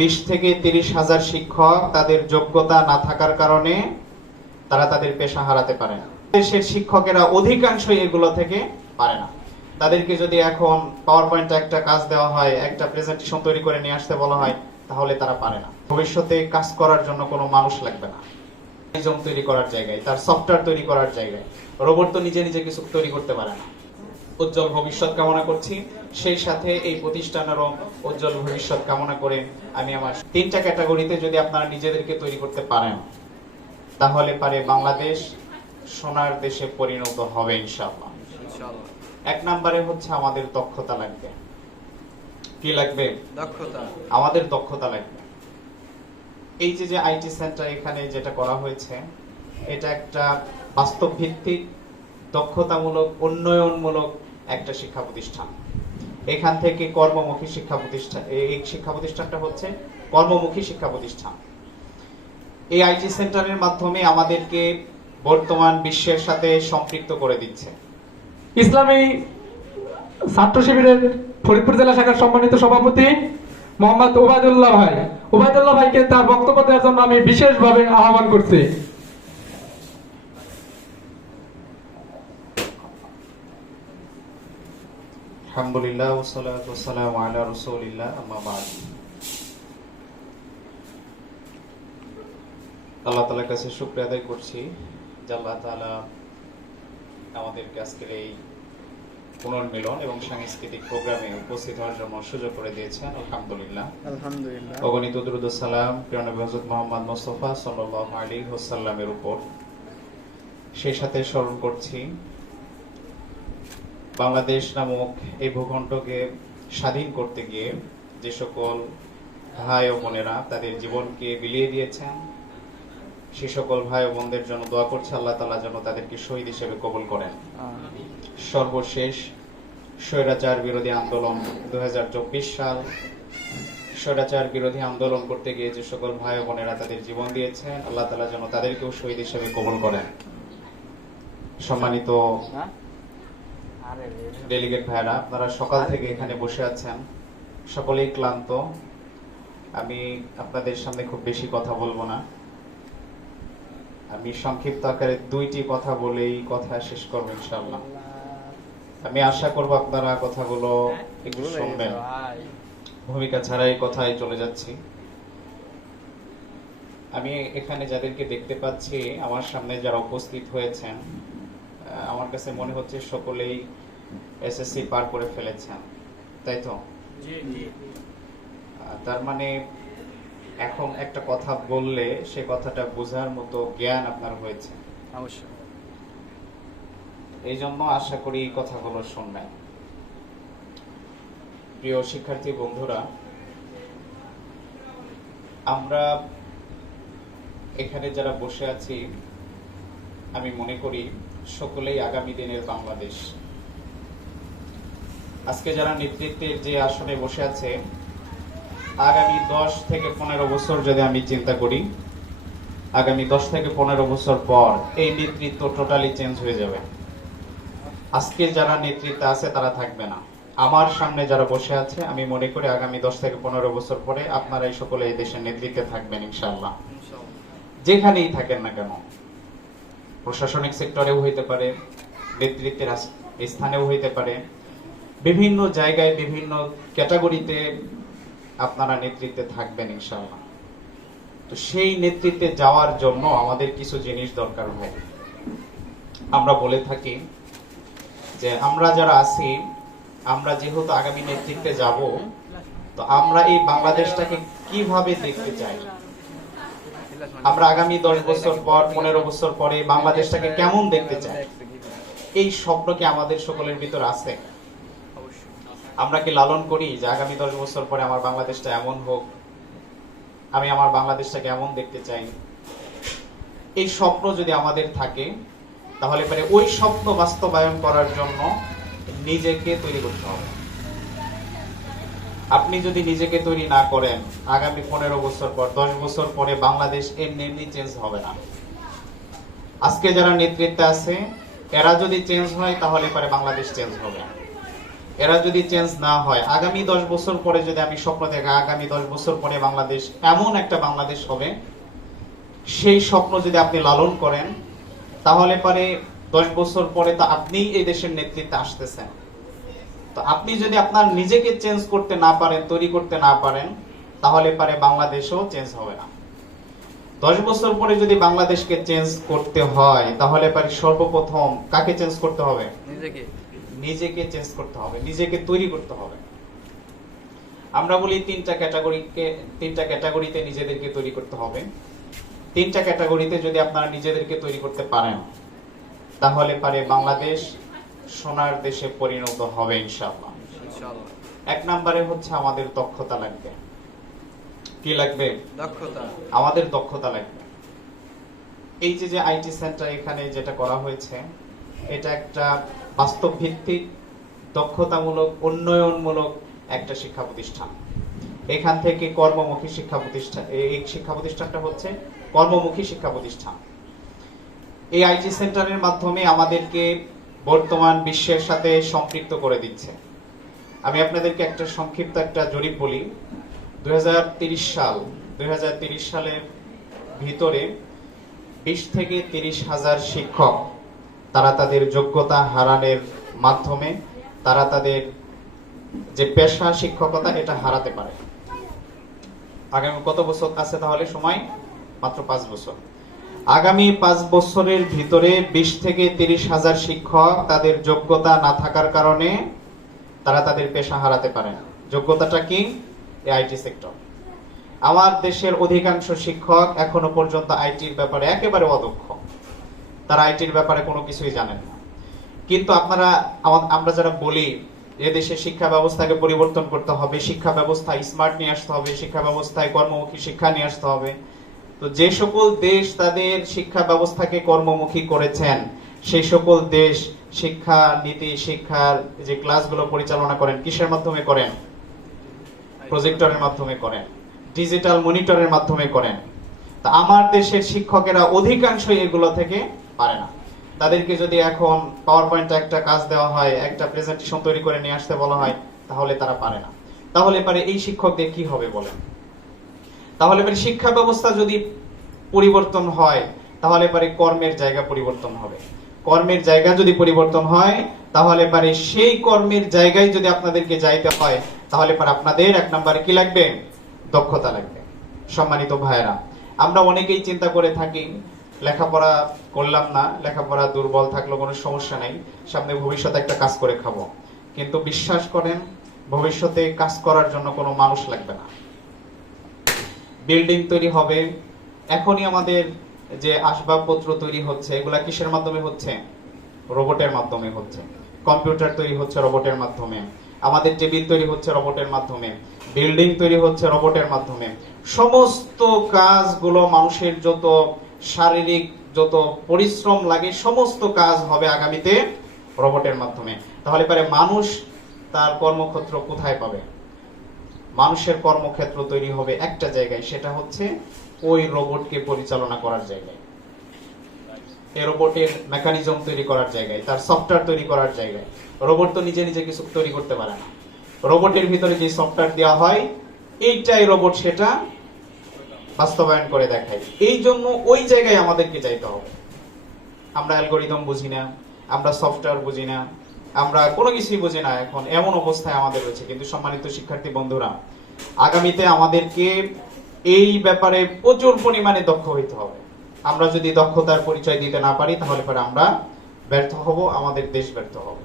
20 থেকে 30,000 শিক্ষক তাদের যোগ্যতা না থাকার কারণে তারা তাদের পেশা হারাতে পারে না। দেশের শিক্ষকেরা অধিকাংশই এগুলো থেকে পারে না। তাদেরকে যদি এখন পাওয়ার পয়েন্টে একটা কাজ দেওয়া হয়, একটা প্রেজেন্টেশন তৈরি করে নিয়ে আসতে বলা হয়, তাহলে তারা পারে না। ভবিষ্যতে কাজ করার জন্য কোনো মানুষ লাগবে না। নিজাম তৈরি করার জায়গায়, তার সফটওয়্যার তৈরি করার জায়গায় রোবট তো নিজে নিজে কিছু তৈরি করতে পারে না। উজ্জ্বল ভবিষ্যৎ কামনা করছি, সেই সাথে এই প্রতিষ্ঠানেরও উজ্জ্বল ভবিষ্যৎ কামনা করে আমি আমার 3টা ক্যাটাগরিতে যদি আপনারা নিজেদেরকে তৈরি করতে পারেন, তাহলে পারে বাংলাদেশ সোনার দেশে পরিণত হবে ইনশাআল্লাহ। 1 নম্বরে হচ্ছে আমাদের দক্ষতা লাগবে। কি লাগবে? দক্ষতা। আমাদের দক্ষতা লাগবে। এই যে আইটি সেন্টার এখানে যেটা করা হয়েছে, এটা একটা বাস্তব ভিত্তিক দক্ষতামূলক উন্নয়নমূলক একটা শিক্ষা প্রতিষ্ঠান। এখান থেকে কর্মমুখী শিক্ষা প্রতিষ্ঠান, এই শিক্ষা প্রতিষ্ঠানটা হচ্ছে কর্মমুখী শিক্ষা প্রতিষ্ঠান। এই আইটি সেন্টারের মাধ্যমে আমাদেরকে বর্তমান বিশ্বের সাথে সম্পৃক্ত করে দিচ্ছে। ইসলামী ছাত্র শিবিরের ফরিদপুর জেলা শাখার সম্মানিত সভাপতি মোহাম্মদ ওবায়দুল্লাহ ভাই, ওবায়দুল্লাহ ভাইকে তার বক্তব্য দেওয়ার জন্য আমি বিশেষভাবে আহ্বান করছি। আলহামদুলিল্লাহ ওয়াসসালাতু ওয়াসসালামু আলা রাসূলিল্লাহ, আম্মা বা'দ। আল্লাহ তাআলার কাছে শুকরিয়া আদায় করছি যে আল্লাহ তাআলা আমাদেরকে আজকের এই পুনর্মিলন এবং সাংস্কৃতিক প্রোগ্রামে উপস্থিত হওয়ার জন্য সুযোগ করে দিয়েছেন। আলহামদুলিল্লাহ। আলহামদুলিল্লাহ। অগণিত দুরূদ ও সালাম প্রিয় নবী হযরত মুহাম্মদ মুস্তাফা সাল্লাল্লাহু আলাইহি ওয়াসাল্লামের উপর। সেই সাথে স্মরণ করছি বাংলাদেশ নামক এই ভূখণ্ডকে স্বাধীন করতে গিয়ে যে সকল ভাই ও বোনেরা তাদের জীবনকে বিলিয়ে দিয়েছেন, সে সকল ভাই ও বোনদের জন্য দোয়া করছে আল্লাহ তাআলা যেন তাদেরকে শহীদ হিসেবে কবুল করেন। সর্বশেষ স্বৈরাচার বিরোধী আন্দোলন 2024 সাল, স্বৈরাচার বিরোধী আন্দোলন করতে গিয়ে যে সকল ভাই ও বোনেরা তাদের জীবন দিয়েছেন, আল্লাহ তাআলা যেন তাদেরকেও শহীদ হিসেবে কবুল করেন। সম্মানিত ডেলিগেট ভাইরা, আপনারা সকাল থেকে এখানে বসে আছেন, সকলেই ক্লান্ত। আমি আপনাদের সামনে খুব বেশি কথা বলবো না, আমি সংক্ষিপ্ত আকারে 2টি কথা বলেই কথা শেষ করবো ইনশাআল্লাহ। আমি আশা করব আপনারা কথাগুলো একটু শুনবেন, ভূমিকা ছাড়াই কথায় চলে যাচ্ছি। আমি এখানে যাদেরকে দেখতে পাচ্ছি, আমার সামনে যারা উপস্থিত হয়েছেন, আমার কাছে মনে হচ্ছে সকলেই এসএসসি পার করে ফেলেছেন, তাই তো? তার মানে এখন একটা কথা বললে সে কথাটা বোঝার মতো জ্ঞান আপনার হয়েছে অবশ্যই। এই জন্য আশা করি এই কথাগুলো শুনবেন। প্রিয় শিক্ষার্থী বন্ধুরা, আমরা এখানে যারা বসে আছি, আমি মনে করি সকলেই আগামী দিনের বাংলাদেশ। আজকে যারা নেতৃত্বের যে আসনে বসে আছে, আগামী 10 থেকে 15 বছর যদি আমি চিন্তা করি, আগামী 10 থেকে 15 বছর পর এই নেতৃত্ব টোটালি চেঞ্জ হয়ে যাবে। আজকে যারা নেতৃত্বে আছে তারা থাকবে না। আমার সামনে যারা বসে আছে, আমি মনে করি আগামী 10 থেকে 15 বছর পরে আপনারা এই সকলে এই দেশের নেতৃত্বে থাকবেন ইনশাআল্লাহ। যেখানেই থাকেন না কেন, প্রশাসনিক সেক্টরেও হইতে পারে, নেতৃত্বের স্থানেও হইতে পারে, বিভিন্ন জায়গায় বিভিন্ন ক্যাটাগরিতে আপনারা নেতৃত্বে থাকবেন ইনশাআল্লাহ। তো সেই নেতৃত্বে যাওয়ার জন্য আমাদের কিছু জিনিস দরকার হয়। আমরা বলে থাকি যে আমরা যারা আছি, আমরা যেহেতু আগামী নেতৃত্বে যাব, তো আমরা এই বাংলাদেশটাকে কিভাবে দেখতে চাই, আমরা আগামী 10 বছর পর 15 বছর পরে বাংলাদেশটাকে কেমন দেখতে চাই, এই স্বপ্ন কি আমাদের সকলের ভিতর আছে? আমরা কি লালন করি যে আগামী 10 বছর পরে আমার বাংলাদেশটা এমন হোক, আমি আমার বাংলাদেশটাকে এমন দেখতে চাই? এই স্বপ্ন যদি আমাদের থাকে, তাহলে পরে ওই স্বপ্ন বাস্তবায়ন করার জন্য নিজেকে তৈরি করতে হবে। আপনি যদি নিজেকে তৈরি না করেন, আগামী 15 বছর পর 10 বছর পরে বাংলাদেশ এমনি চেঞ্জ হবে না। আজকে যারা নেতৃত্বে আছে, এরা যদি চেঞ্জ হয়, তাহলে পরে বাংলাদেশ চেঞ্জ হবে। এরা যদি চেঞ্জ না হয়, আগামী 10 বছর পরে যদি আমি স্বপ্ন দেখি আগামী 10 বছর পরে বাংলাদেশ এমন একটা বাংলাদেশ হবে, সেই স্বপ্ন যদি আপনি লালন করেন, তাহলে পারে 10 বছর পরে তো আপনিই এই দেশের নেতৃত্বে আসতেছেন। তো আপনি যদি আপনার নিজেকে চেঞ্জ করতে না পারেন, তৈরি করতে না পারেন, তাহলে পারে বাংলাদেশও চেঞ্জ হবে না। 10 বছর পরে যদি বাংলাদেশকে চেঞ্জ করতে হয়, তাহলে পারে সর্বপ্রথম কাকে চেঞ্জ করতে হবে? নিজেকে চেঞ্জ করতে হবে, নিজেকে তৈরি করতে হবে। আমরা বলি তিনটা ক্যাটাগরিতে নিজেদেরকে তৈরি করতে হবে। তিনটা ক্যাটাগরিতে যদি আপনারা নিজেদেরকে তৈরি করতে পারেন, তাহলে পারে বাংলাদেশ সোনার দেশে পরিণত হবে ইনশাআল্লাহ। এক নম্বরে হচ্ছে আমাদের দক্ষতা লাগবে। কি লাগবে? দক্ষতা। আমাদের দক্ষতা লাগবে। এই যে আইটি সেন্টার এখানে যেটা করা হয়েছে, এটা একটা বাস্তব ভিত্তিক দক্ষতামূলক উন্নয়নমূলক একটা শিক্ষা প্রতিষ্ঠান। এখান থেকে কর্মমুখী শিক্ষা প্রতিষ্ঠান, এই শিক্ষা প্রতিষ্ঠানটা হচ্ছে কর্মমুখী শিক্ষা প্রতিষ্ঠান। এই আইটি সেন্টারের মাধ্যমে আমাদেরকে বর্তমান বিশ্বের সাথে সম্পৃক্ত করে দিচ্ছে। আমি আপনাদেরকে একটা সংক্ষিপ্ত একটা জরিপ বলি। 2030 সালের ভিতরে 20 থেকে 30 হাজার শিক্ষক তারা তাদের যোগ্যতা হারানোর মাধ্যমে তারা তাদের যে পেশা শিক্ষকতা এটা হারাতে পারে। আগামী কত বছর আছে তাহলে সময়? মাত্র 5 বছর। আগামী 5 বছরের ভিতরে 20 থেকে 30 হাজার শিক্ষক তাদের যোগ্যতা না থাকার কারণে তারা তাদের পেশা হারাতে পারে। যোগ্যতাটা কি? IT sector. আমার দেশের অধিকাংশ শিক্ষক এখনো পর্যন্ত আইটির ব্যাপারে একেবারে অদক্ষ। তারা আইটির ব্যাপারে কোনো কিছুই জানেন না। কিন্তু আমরা যারা বলি যে দেশের শিক্ষা ব্যবস্থাকে পরিবর্তন করতে হবে, শিক্ষা ব্যবস্থায় স্মার্ট নিয়ে আসতে হবে, শিক্ষা ব্যবস্থায় কর্মমুখী শিক্ষা নিয়ে আসতে হবে, তো যে সকল দেশ তাদের শিক্ষা ব্যবস্থাকে কর্মমুখী করেছেন, সেই সকল দেশ শিক্ষা নীতি, শিক্ষার যে ক্লাসগুলো পরিচালনা করেন কিসের মাধ্যমে করেন? প্রজেক্টরের মাধ্যমে করেন, ডিজিটাল মনিটরের মাধ্যমে করেন। তা আমার দেশের শিক্ষকেরা অধিকাংশই এগুলো থেকে পারে না। তাদেরকে যদি এখন পাওয়ার পয়েন্টে একটা কাজ দেওয়া হয়, একটা প্রেজেন্টেশন তৈরি করে নিয়ে আসতে বলা হয়, তাহলে তারা পারে না। তাহলে পারে এই শিক্ষকদের কি হবে বলেন? তাহলে পারে শিক্ষা ব্যবস্থা যদি পরিবর্তন হয়, তাহলে পারে কর্মের জায়গা পরিবর্তন হবে। কর্মের জায়গা যদি পরিবর্তন হয়, তাহলে পারে সেই কর্মের জায়গায় যদি আপনাদেরকে যাইতে হয়, তাহলে পারে আপনাদের এক নম্বরে কি লাগবে? দক্ষতা লাগবে। সম্মানিত ভাইয়েরা, আমরা অনেকেই চিন্তা করে থাকি লেখাপড়া করলাম না, লেখাপড়া দুর্বল থাকলো কোনো সমস্যা নাই, সামনে ভবিষ্যতে একটা কাজ করে খাবো। কিন্তু বিশ্বাস করেন, ভবিষ্যতে কাজ করার জন্য কোনো মানুষ লাগবে না। বিল্ডিং তৈরি হবে, এখনই আমাদের যে আসবাবপত্র তৈরি হচ্ছে, এগুলা কিসের মাধ্যমে হচ্ছে? রোবটের মাধ্যমে হচ্ছে। কম্পিউটার তৈরি হচ্ছে রোবটের মাধ্যমে, আমাদের টেবিল তৈরি হচ্ছে রোবটের মাধ্যমে, বিল্ডিং তৈরি হচ্ছে রোবটের মাধ্যমে। সমস্ত কাজগুলো মানুষের যত শারীরিক যত পরিশ্রম লাগে, সমস্ত কাজ হবে আগামীতে রোবটের মাধ্যমে। তাহলে পারে মানুষ তার কর্মক্ষেত্র কোথায় পাবে? মানুষের কর্মক্ষেত্র তৈরি হবে একটা জায়গায়, সেটা হচ্ছে ওই রোবটকে পরিচালনা করার জায়গায়, এই রোবটের মেকানিজম তৈরি করার জায়গায়, তার সফটওয়্যার তৈরি করার জায়গায়। রোবট তো নিজে নিজে কিছু তৈরি করতে পারে না। রোবটের ভিতরে যে সফটওয়্যার দেওয়া হয়, এইটাই রোবট সেটা বাস্তবায়ন করে দেখায়। এই জন্য ওই জায়গায় আমাদেরকে যাইতে হবে। আমরা অ্যালগরিদম বুঝি না, আমরা সফটওয়্যার বুঝি না, আমরা কোনো কিছুই বুঝি না। এখন এমন অবস্থায় আমাদের রয়েছে। কিন্তু সম্মানিত শিক্ষার্থী বন্ধুরা, আগামীতে আমাদেরকে এই ব্যাপারে প্রচুর পরিমাণে দক্ষ হইতে হবে। আমরা যদি দক্ষতার পরিচয় দিতে না পারি, তাহলে পরে আমরা ব্যর্থ হব, আমাদের দেশ ব্যর্থ হবে।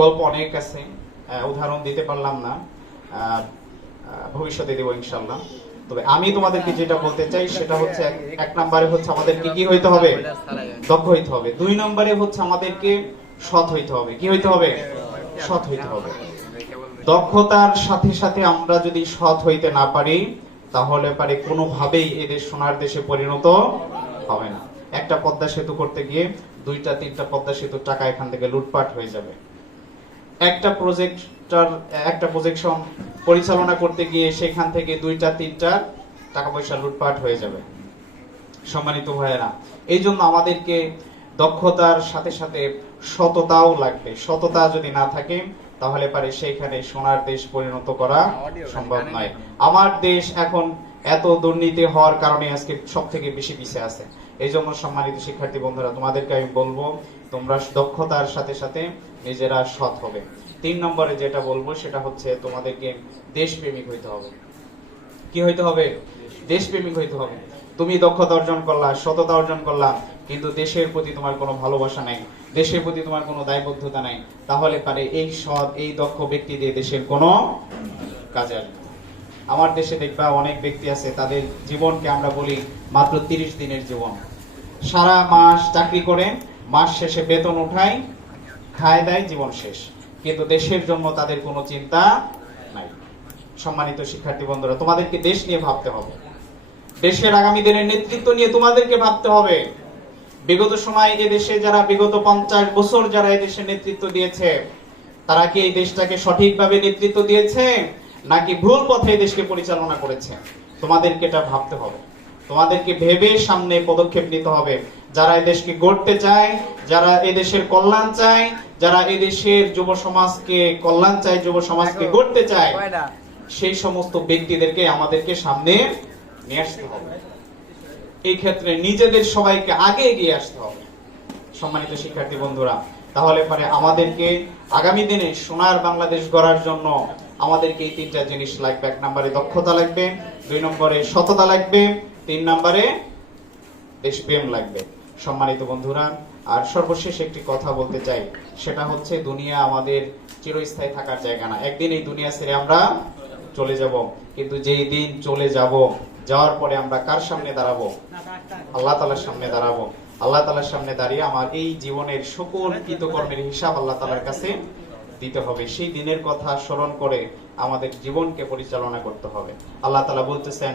গল্প অনেক আছে, উদাহরণ দিতে পারলাম না, ভবিষ্যতে দেব ইনশাআল্লাহ। তবে আমি তোমাদেরকে যেটা বলতে চাই সেটা হচ্ছে, এক নম্বরে হচ্ছে আমাদেরকে কি হইতে হবে? দক্ষ হইতে হবে। 2 নম্বরে হচ্ছে আমাদেরকে সৎ হইতে হবে। কি হইতে হবে? সৎ হইতে হবে। দক্ষতার সাথে সাথে আমরা যদি সৎ হইতে না পারি, তাহলে পারে কোনোভাবেই এদের সোনার দেশে পরিণত হবে না। একটা পদ্মা সেতু করতে গিয়ে 2টা 3টা পদ্মা সেতুর টাকা এখান থেকে লুটপাট হয়ে যাবে। একটা প্রজেকশন পরিচালনা করতে গিয়ে সেখান থেকে 2টা 3টা টাকা পয়সা লুটপাট হয়ে যাবে। সম্মানিত ভাইয়েরা, এই জন্য আমাদেরকে দক্ষতার সাথে সাথে সততাও লাগবে। সততা যদি না থাকে তাহলে পারে সেইখানে সোনার দেশ পরিণত করা সম্ভব নয়। আমার দেশ এখন এত দুর্নীতি হওয়ার কারণে আজকে সব থেকে বেশি পিছিয়ে আছে। এই জন্য সম্মানিত শিক্ষার্থী বন্ধুরা, তোমাদেরকে আমি বলবো তোমরা দক্ষতার সাথে সাথে নিজেরা সৎ হবে। 3 নম্বরে যেটা বলবো সেটা হচ্ছে তোমাদেরকে দেশপ্রেমিক হইতে হবে। কি হইতে হবে? দেশপ্রেমিক হইতে হবে। তুমি দক্ষতা অর্জন করলা, সততা অর্জন করলা, কিন্তু দেশের প্রতি তোমার কোনো ভালোবাসা নাই, দেশের প্রতি তোমার কোনো দায়বদ্ধতা নাই, তাহলে পারে এই সৎ এই দক্ষ ব্যক্তি দিয়ে দেশের কোনো কাজে আসবে না। আমার দেশে দেখবা অনেক ব্যক্তি আছে, তাদের জীবনকে আমরা বলি মাত্র 30 দিনের জীবন। সারা মাস চাকরি করে মাস শেষে বেতন উঠায়, খায় দেয়, জীবন শেষ, কিন্তু দেশের জন্য তাদের কোনো চিন্তা নাই। সম্মানিত শিক্ষার্থী বন্ধুরা, তোমাদেরকে দেশ নিয়ে ভাবতে হবে, দেশের আগামী দিনের নেতৃত্ব নিয়ে তোমাদেরকে ভাবতে হবে। বিগত সময় এদেশে যারা বিগত 50 বছর যারা এদেশে নেতৃত্ব দিয়েছে, তারা কি এই দেশটাকে সঠিকভাবে নেতৃত্ব দিয়েছে নাকি ভুল পথে এই দেশকে পরিচালনা করেছে? তোমাদেরকে এটা ভাবতে হবে, তোমাদেরকে ভেবে সামনে পদক্ষেপ নিতে হবে। যারা এই দেশকে গড়তে চায়, যারা এই দেশের কল্যাণ চায়, যারা এই দেশের যুব সমাজকে কল্যাণ চায়, যুব সমাজকে গড়তে চায়, সেই সমস্ত ব্যক্তিদেরকে আমাদেরকে সামনে নিয়ে আসতে হবে। এই ক্ষেত্রে নিজেদের সবাইকে আগে এগিয়ে আসতে হবে। সম্মানিত শিক্ষার্থী বন্ধুরা, তাহলে পরে আমাদেরকে আগামী দিনে সোনার বাংলাদেশ গড়ার জন্য আমাদেরকে এই 3টা জিনিস লাগবে। 1 নম্বরে দক্ষতা লাগবে, 2 নম্বরে সততা লাগবে, 3 নম্বরে দেশপ্রেম লাগবে। সম্মানিত বন্ধুরা, আর সর্বশেষ একটি কথা বলতে চাই, সেটা হচ্ছে দুনিয়া আমাদের চিরস্থায়ী থাকার জায়গা না। একদিন এই দুনিয়া ছেড়ে আমরা চলে যাব, কিন্তু যেই দিন চলে যাব, যাওয়ার পরে আমরা কার সামনে দাঁড়াবো? আল্লাহ তাআলার সামনে দাঁড়াবো। আল্লাহ তাআলার সামনে দাঁড়িয়ে আমার এই জীবনের সকল কৃতকর্মের হিসাব আল্লাহ তাআলার কাছে দিতে হবে। সেই দিনের কথা স্মরণ করে আমাদের জীবনকে পরিচালনা করতে হবে। আল্লাহ তাআলা বলতেছেন,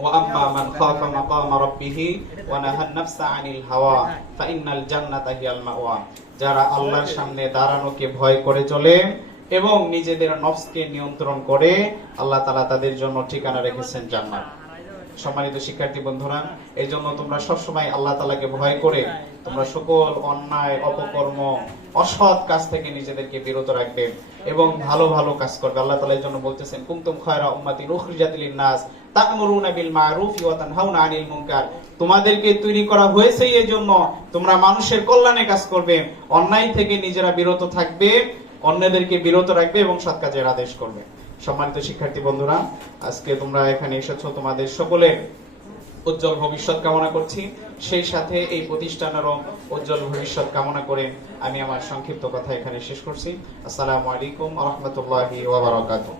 ওয়া আম্মা মান খাফা মাকামা রাব্বিহি ওয়া নাহান নাফসা আনিল হাওয়া ফাইন্নাল জান্নাতা হিয়াল মাওয়া। যারা আল্লাহর সামনে দাঁড়ানোকে ভয় করে চলে এবং নিজেদের নফসকে নিয়ন্ত্রণ করে, আল্লাহ তাআলা তাদের জন্য ঠিকানা রেখেছেন জান্নাত। সম্মানিত শিক্ষার্থী বন্ধুরা, এই জন্য তোমরা সবসময় আল্লাহ তাআলাকে ভয় করে তোমরা সকল অন্যায়, অপকর্ম, অসৎ কাজ থেকে নিজেদেরকে বিরত রাখবে এবং ভালো ভালো কাজ করবে। আল্লাহ তাআলা এই জন্য বলতেছেন, কুনতুম খায়রা উম্মাতিন উখরিজাত লিন-নাস তা'মুরুনা বিল মা'রুফি ওয়া তানহাউনা আনিল মুনকার। তোমাদেরকে তৈরি করা হয়েছে এই জন্য তোমরা মানুষের কল্যাণে কাজ করবে, অন্যায় থেকে নিজেরা বিরত থাকবে, অন্যদেরকে বিরত রাখবে এবং সৎ কাজের আদেশ করবে। সম্মানিত শিক্ষার্থী বন্ধুরা, আজকে তোমরা এখানে এসেছো, তোমাদের সকলের উজ্জ্বল ভবিষ্যৎ কামনা করছি। সেই সাথে এই প্রতিষ্ঠানেরও উজ্জ্বল ভবিষ্যৎ কামনা করে আমি আমার সংক্ষিপ্ত কথা এখানে শেষ করছি। আসসালামু আলাইকুম ওয়া রাহমাতুল্লাহি ওয়া বারাকাতুহু।